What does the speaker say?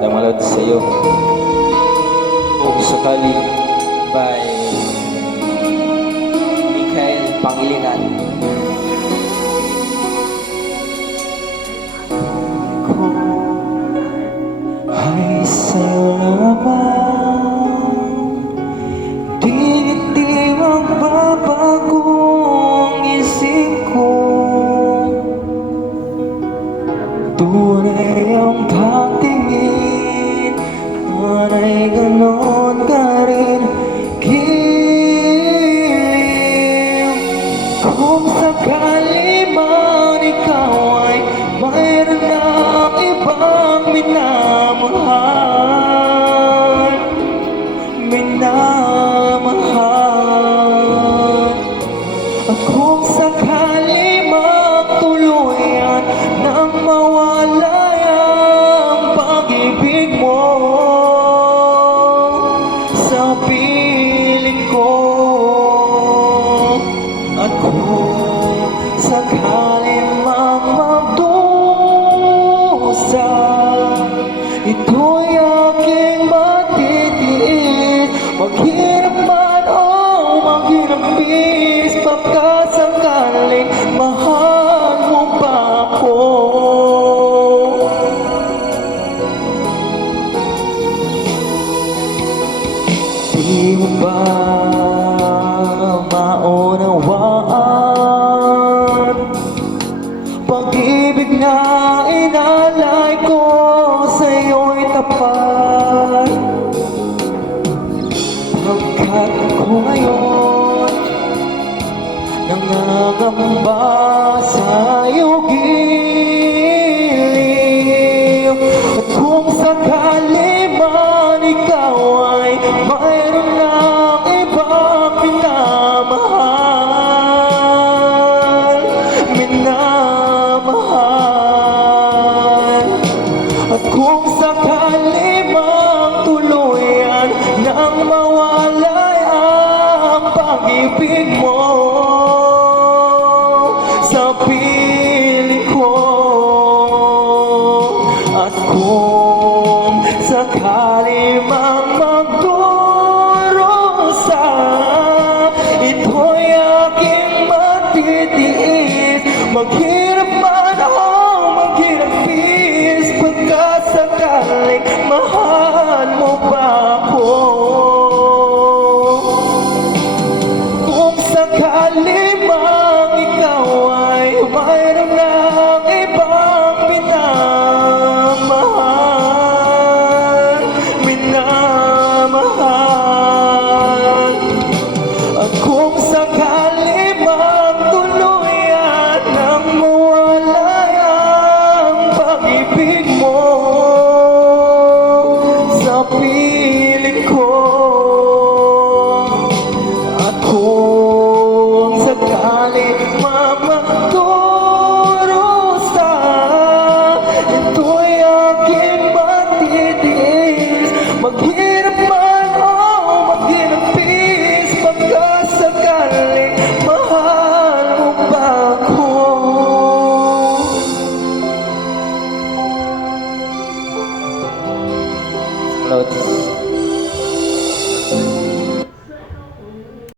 Damalad sa iyo kung sakali by Mikael Pangilinan. Ay salamat, di magbabagong isip ko. Tunay ang pagtingin, tunay ganon ka rin giliw. Kung sakali man ikaw ay mayroon ng ibang minamahal, at kung sakali magtuluyan nang mawala ang pag-ibig mo sa piling ko, at kung sakali mang magdusa, ito'y aking matitiis. Maghirap man o maghirapis, pagkasakaling mahal mo ba ako? Di mo ba maunawaan pag-ibig na inalay ko sa'yo'y tapat? Pagkat ako ngayon nangangamba sa'yo giliw. At kung sakali man ikaw ay mayroon ng ibang minamahal, at kung sakali mang tuluyan nang mawala ang pag-ibig mo sa piling ko, at kung sakali mang magdurusa, ito'y aking matitiis. Maghirap man o maghirapis, pagkasakaling mahal